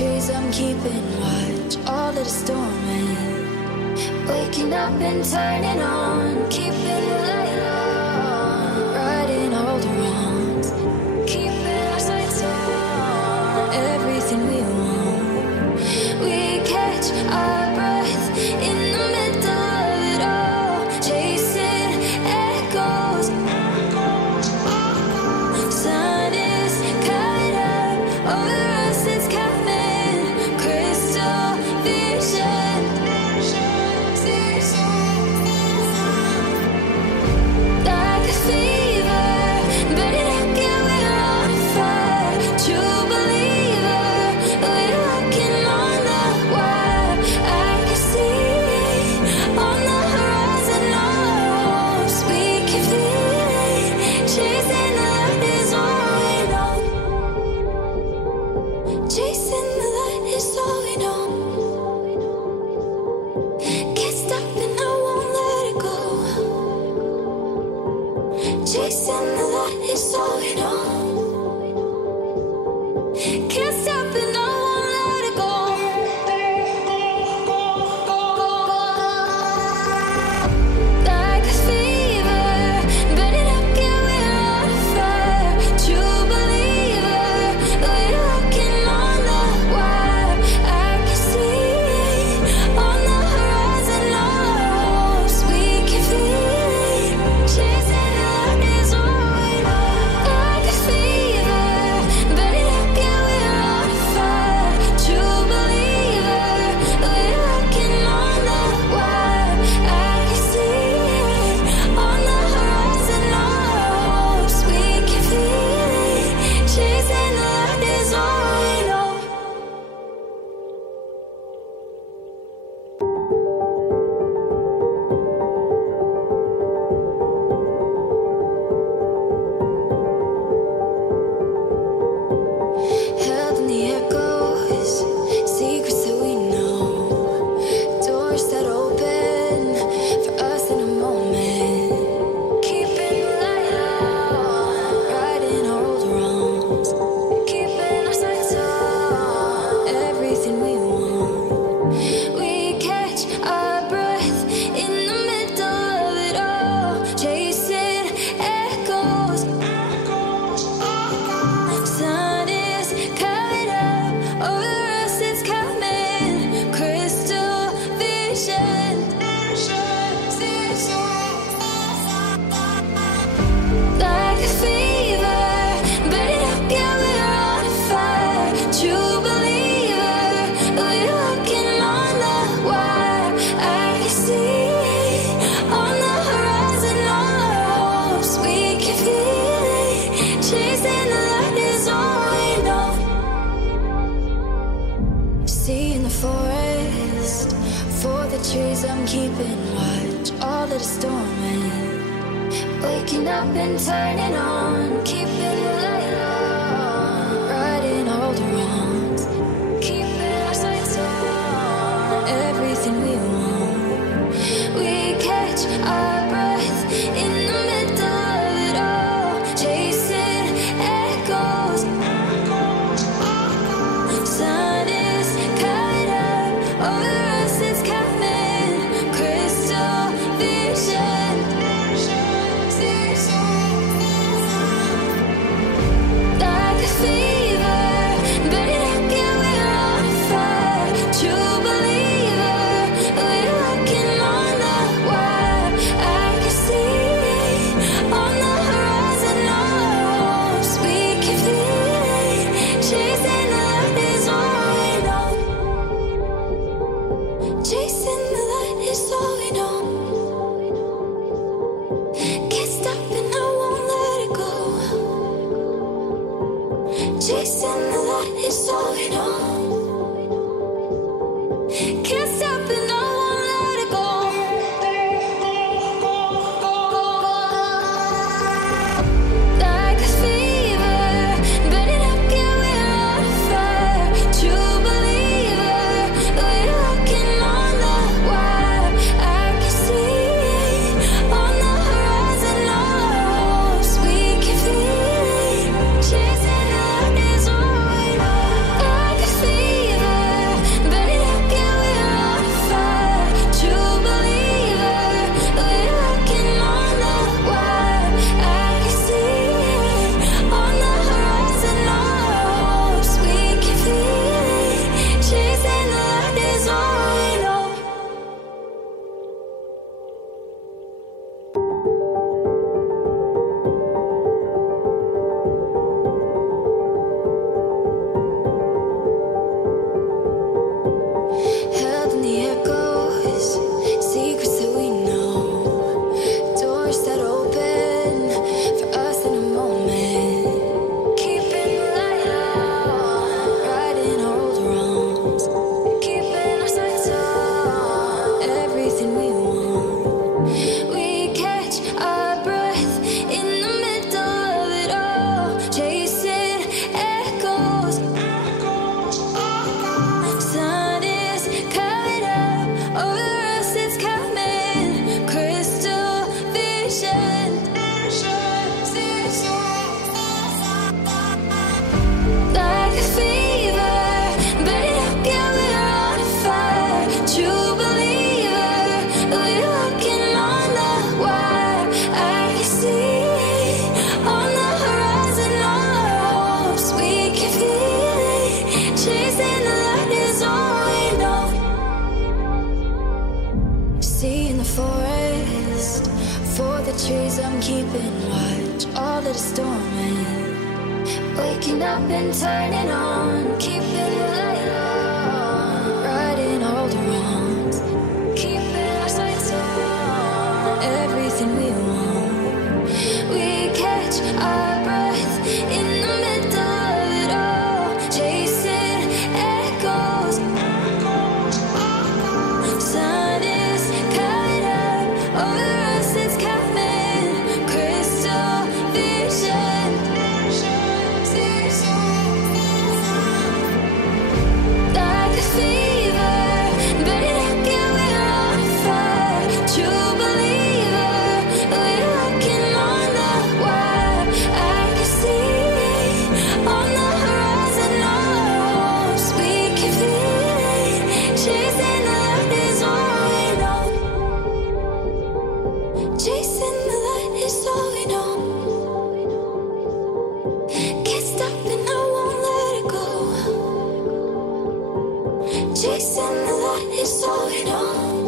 trees, I'm keeping watch. All of the storming, waking up and turning on, keeping the light on, righting all the wrongs, keeping our sights on everything we want. We catch our breath in the middle of it all, chasing echoes. Sun is coming up over us, it's coming. Crystal vision, like a fever, burning up, yeah, we're on fire. True believer, we're walking on the wire. I can see on the horizon, all hopes we can feel it. Chasing the light is all we know. Chasing the light is all we know. Can't stop and I won't let it go. Chasing the light is all we know. Can't stop and I won't let it go. Like a fever, burning up, yeah, we're on fire. True believer, we're walking on the wire. I can see on the horizon, all hopes we can feel it. Chasing the light is all we know. Like a fever, burning up, yeah, we're on fire. True believer, we're walking on the wire. I can see on the horizon, all hopes we can feel it. Chasing the light is all we know. Held in the echoes, secrets that we know, doors that open for us in a moment. Keeping the light on, righting our old wrongs, keeping our sights on everything we want. We catch our breath in the middle of it all, chasing echoes. Sun is coming up over us, it's coming. Crystal vision, like a fever, burning up, yeah, we're on fire. True believer, we're walking on the wire. I can see on the horizon, all hopes we can feel it. Chasing the light is all we know. See in the forest, for the trees, I'm keeping watch. All of the storming, waking up and turning on, keeping the light on, righting all the wrongs, keeping our sights on everything we want. We catch our breath in the middle of it all, chasing echoes. Sun is coming up over us, it's coming. Crystal vision, like a fever, burning Can't stop and I won't let it go. Like a fever, burning up, yeah, we're on fire. True believer, we're walking on the wire. I can see it on the horizon, all our hopes, we can feel it. Chasing the light is all we know. Like a fever, burning up, yeah, we're on fire. True believer, we're walking on the wire. I can see it on the horizon, all our hopes, we can feel it. Chasing the light is all we know. Held in the echoes, secrets that we know, doors that open for us in a moment. Keeping the light on, righting our old wrongs, keeping our sights on everything we want. We catch our breath in the middle of it all, chasing echoes. Sun is coming up over us, it's coming. Crystal vision. Like a fever, burning up, yeah, we're on fire. True believer, we're walking on the wire. I can see it on the horizon, all our hopes, we can feel it. Chasing the light is all we know. See in the forest, for the trees I'm keeping watch. All that is storming, waking up and turning on, keeping the light on, righting all the wrongs, keeping our sights on everything we want. We catch our breath in the middle of it all, chasing echoes. Sun is coming up over us, it's coming. Crystal vision. Like a fever, burning up, yeah, we're on fire. True believer, we're walking on the wire. I can see it on the horizon, all our hopes, we can feel it. Chasing the light is all we know. Chasing the light is all we know. Can't stop and I won't let it go. Chasing the light is all we know.